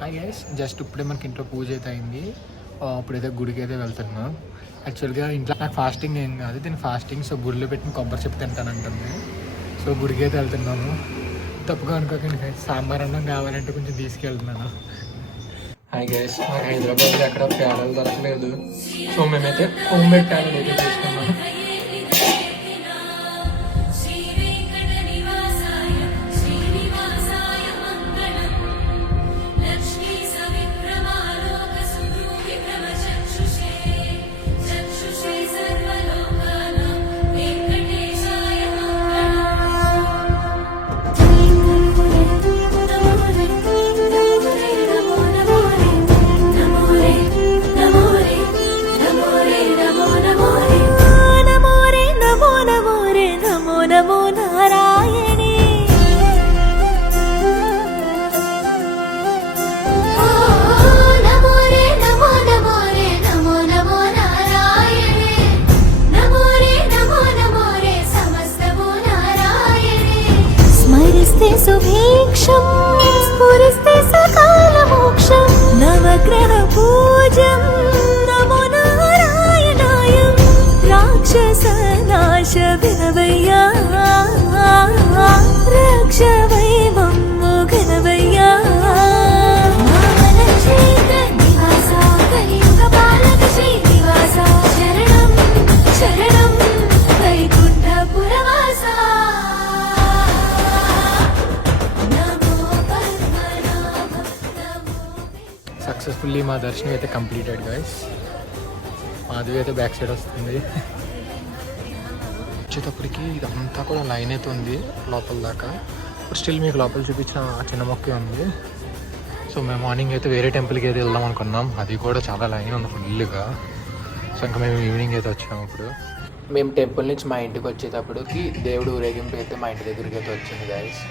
Hi guys, just ఇప్పుడే మనకి ఇంట్లో పూజ అయితే అయింది. అప్పుడైతే గుడికి అయితే వెళ్తున్నాం. యాక్చువల్గా ఇంట్లో నాకు ఫాస్టింగ్ ఏం కాదు, దీని ఫాస్టింగ్. సో గుడిలో పెట్టిన కొబ్బరి చెప్పు తింటానంటుంది. సో గుడికి అయితే వెళ్తున్నాము. తప్పుగా అనుకోకండి గైస్, సాంబార్ అన్నం కావాలంటే కొంచెం తీసుకెళ్తున్నాను. హాయ్ గైస్, నాకు హైదరాబాద్లో ఎక్కడ పేడలు దొరకలేదు. సో మేమైతే హోమ్ మేడ్ పేడలు అయితే తీసుకున్నాము. सुभीक्षं स्फुरस्ते सकालमोक्षं नवग्रह पूजं नमो नारायणाय राक्षसनाश विनवैया रक्ष वै मम्मो घनवैया मामलक्षेत्र निवासा कलियुगपालक श्रीनिवासा शरणं शरणं वैकुण्ठपुरवासा. సక్సెస్ఫుల్లీ మా దర్శనం అయితే కంప్లీటెడ్ గైస్. మాధవి అయితే బ్యాక్ సైడ్ వస్తుంది. వచ్చేటప్పటికి ఇదంతా కూడా లైన్ అయితే ఉంది లోపల దాకా. స్టిల్ మీకు లోపల చూపించిన చిన్న మొక్కే ఉంది. సో మేము మార్నింగ్ అయితే వేరే టెంపుల్కి అయితే వెళ్దాం అనుకున్నాం. అది కూడా చాలా లైన్ ఉంది ఫుల్గా. సో ఇంకా మేము ఈవినింగ్ అయితే వచ్చాము. ఇప్పుడు మేము టెంపుల్ నుంచి మా ఇంటికి వచ్చేటప్పటికి దేవుడు ఊరేగింపు అయితే మా ఇంటి దగ్గరికి అయితే వచ్చింది గైస్.